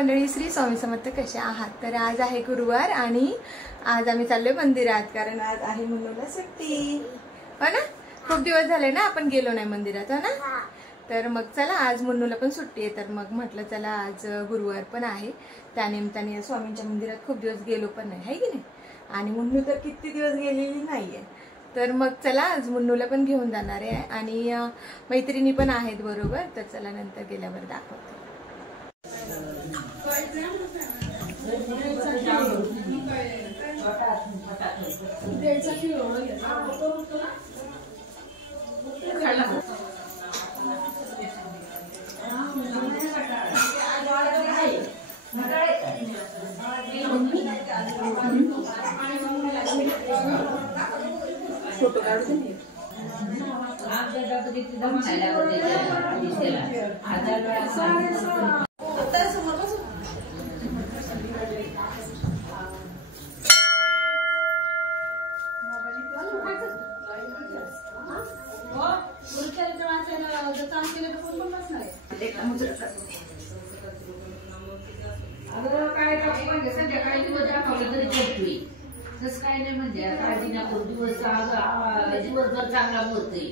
मंडळी, श्री स्वामी समर्थ. कसे आहात? तर आज आहे गुरुवार आणि आज आम्ही चाललोय मंदिरात, कारण आज आहे मुन्नूला सुट्टी, हो ना. खूप दिवस झाले ना आपण गेलो नाही मंदिरात, हो ना. तर मग चला, आज मुन्नूला पण सुट्टी आहे, तर मग म्हटलं चला आज गुरुवार पण आहे, त्यानिमित्ताने स्वामींच्या मंदिरात खूप दिवस गेलो पण नाही, आहे की नाही. आणि मुन्नू तर किती दिवस गेलेली नाहीये, तर मग चला आज मुन्नूला पण घेऊन जाणार आहे आणि मैत्रिणी पण आहेत बरोबर. तर चला नंतर गेल्यावर दाखवतो. फोटो काढू दे. काय नाही म्हणजे काळजी नको, दिवसभर चांगला बोलतोय.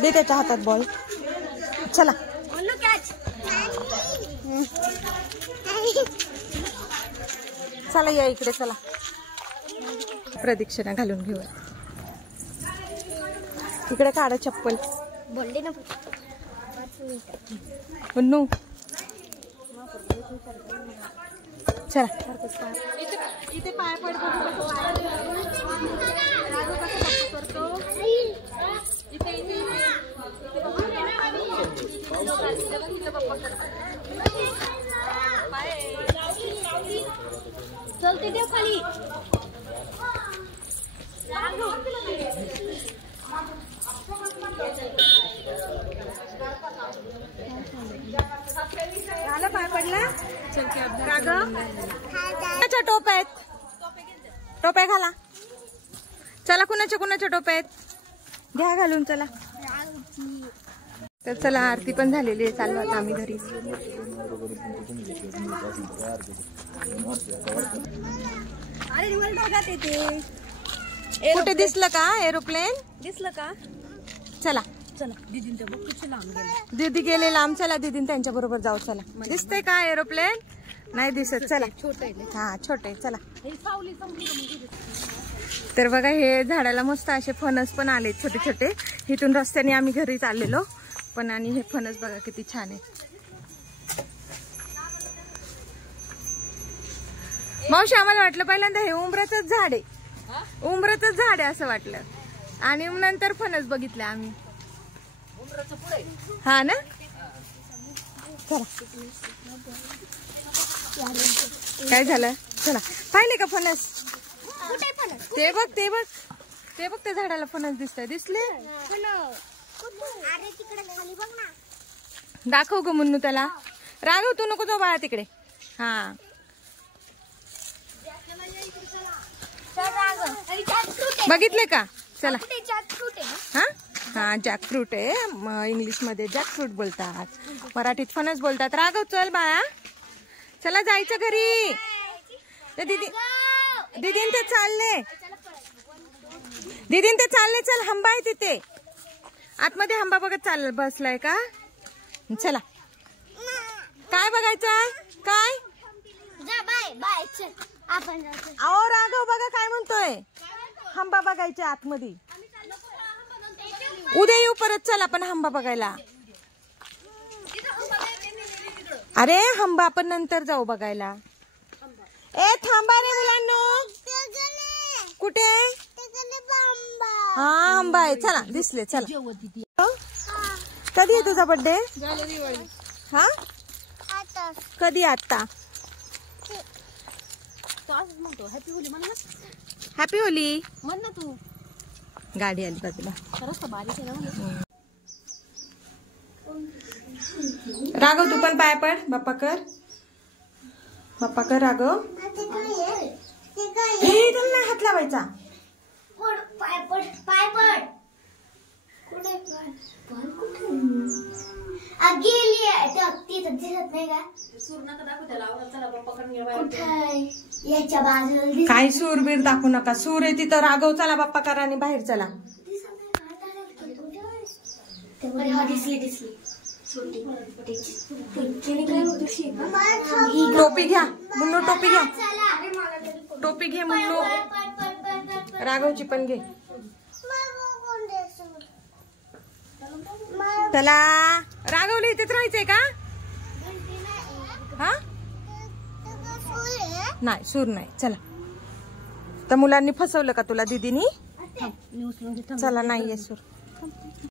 दे त्याच्या हातात बॉल. चला चला या इकडे, चला प्रदक्षिणा घालून घेऊ. इकडे काढा चप्पल. बोलले ना मुन्नू. चला इथे पाय पडतो. चलते देव खाली. झालं पाय पडला. टोप्या आहेत, टोप्या घाला. चला कुणाच्या टोप्या आहेत घ्या घालून. चला तर चला, आरती पण झालेली आहे. चाललो आता आम्ही घरी. कुठे दिसलं का एरोप्लेन? दिसलं का? चला चला. दीदी गेले लांब. चला दीदीन त्यांच्या बरोबर जाऊ. चला. दिसतंय का एरोप्लेन? नाही दिसत. चला. हा छोटे. चला. तर बघा, हे झाडाला मस्त असे फणस पण आले छोटे छोटे. इथून रस्त्याने आम्ही घरी चाललेलो पण, आणि हे फणस बघा किती छान आहे. मावशी, आम्हाला वाटलं पहिल्यांदा हे उंबराचंच झाड आहे, उंबराचंच झाड आहे असं वाटलं, आणि नंतर फणस बघितलं आम्ही. हा ना. काय झालं? चला. पाहिले का फणस? ते बघ ते बघ ते बघ, त्या झाडाला फणस दिसतंय. दिसले? दाखव ग मुन्नू त्याला. राघव तू नको जाऊ बाळा तिकडे. हा बघितले का? चला. हा हा जॅकफ्रूट आहे, इंग्लिश मध्ये जॅकफ्रूट बोलतात, मराठीत फणस बोलतात. राघव चल बाळा, चला जायचं घरी. दीदीन ते चालले, दीदीन ते चालले. चल, हंबा आहे तिथे आतमध्ये. हंबा बघत चाल बसलाय का? चला. काय बघायचं? काय? अहो राघव बघा काय म्हणतोय. हंबा बघायच्या आतमध्ये. उद्या येऊ परत. चल आपण हंबा बघायला. अरे हंबा आपण नंतर जाऊ बघायला. ए थांबा रे मुलांनो. कुठे? हा हंबा आहे. चला दिसले. चला. कधी आहे तुझा बर्थडे? हा कधी? आता. हॅपी होली म्हण. हॅपी होली म्हण ना तू. गाडी आली बाजूला. राघव तू पण पाय पड. बाप्पा कर राघव. लावायचा. पाय पड कुठे गेली तिथं दिसत नाही का? सूर नका दाखवू त्याला. चला बाप्पा याच्या बाजूला काय सूरबीर दाखवू नका. सूर आहे तिथं. राघव चला बाप्पा करा आणि बाहेर चला. दिसली टोपी घ्या मुन्नू. टोपी घ्या. टोपी घे मुन्नू. राघवची पण घे. चला राघवला इथेच राहायचंय का? हा नाही सूर नाही. चला तर मुलांनी फसवलं का तुला दीदीनी? चला नाहीये सूर.